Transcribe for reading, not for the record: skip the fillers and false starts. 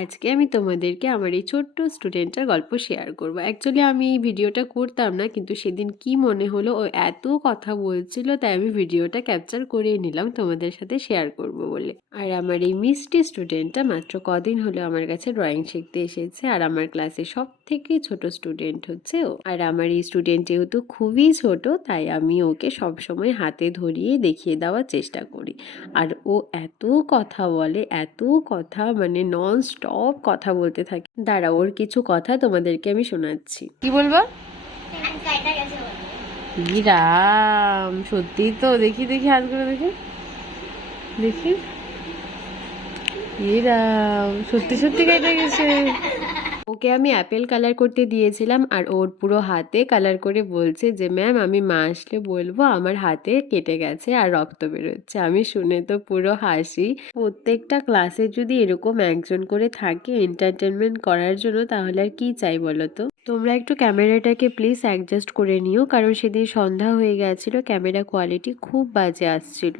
আজকে আমি তোমাদেরকে আমার এই ছোট্ট স্টুডেন্টটার গল্প শেয়ার করব। অ্যাকচুয়ালি আমি এই ভিডিওটা করতাম না, কিন্তু সেদিন কি মনে হলো ও এত কথা বলছিল, তাই আমি ভিডিওটা ক্যাপচার করে নিলাম তোমাদের সাথে শেয়ার করব বলে। আর আমার এই মিষ্টি স্টুডেন্টটা মাত্র কদিন হলো আমার কাছে ড্রয়িং শিখতে এসেছে, আর আমার ক্লাসে সব থেকে ছোট স্টুডেন্ট হচ্ছে ও। আর আমার এই স্টুডেন্ট যেহেতু খুবই ছোট, তাই আমি ওকে সবসময় হাতে ধরিয়ে দেখিয়ে দেওয়ার চেষ্টা করি। আর ও এত কথা বলে, এত কথা, মানে নন স্টপ কথা বলতে থাকে। দাঁড়া, ওর কিছু কথা তোমাদেরকে আমি শোনাচ্ছি। কি বলবো? ই রাম, সত্যি তো। দেখি দেখি হাত করে দেখি দেখি। ই রাম, সত্যি সত্যি কেটে গেছে। ওকে আমি অ্যাপেল কালার করতে দিয়েছিলাম, আর ওর পুরো হাতে কালার করে বলছে যে ম্যাম, আমি মা আসলে বলবো আমার হাতে কেটে গেছে আর রক্ত বেরোচ্ছে। আমি শুনে তো পুরো হাসি। প্রত্যেকটা ক্লাসে যদি এরকম একজন করে থাকে এন্টারটেনমেন্ট করার জন্য, তাহলে আর কি চাই বলো তো। তোমরা একটু ক্যামেরাটাকে প্লিজ অ্যাডজাস্ট করে নিও, কারণ সেদিন সন্ধ্যা হয়ে গেছিল, ক্যামেরা কোয়ালিটি খুব বাজে আসছিল।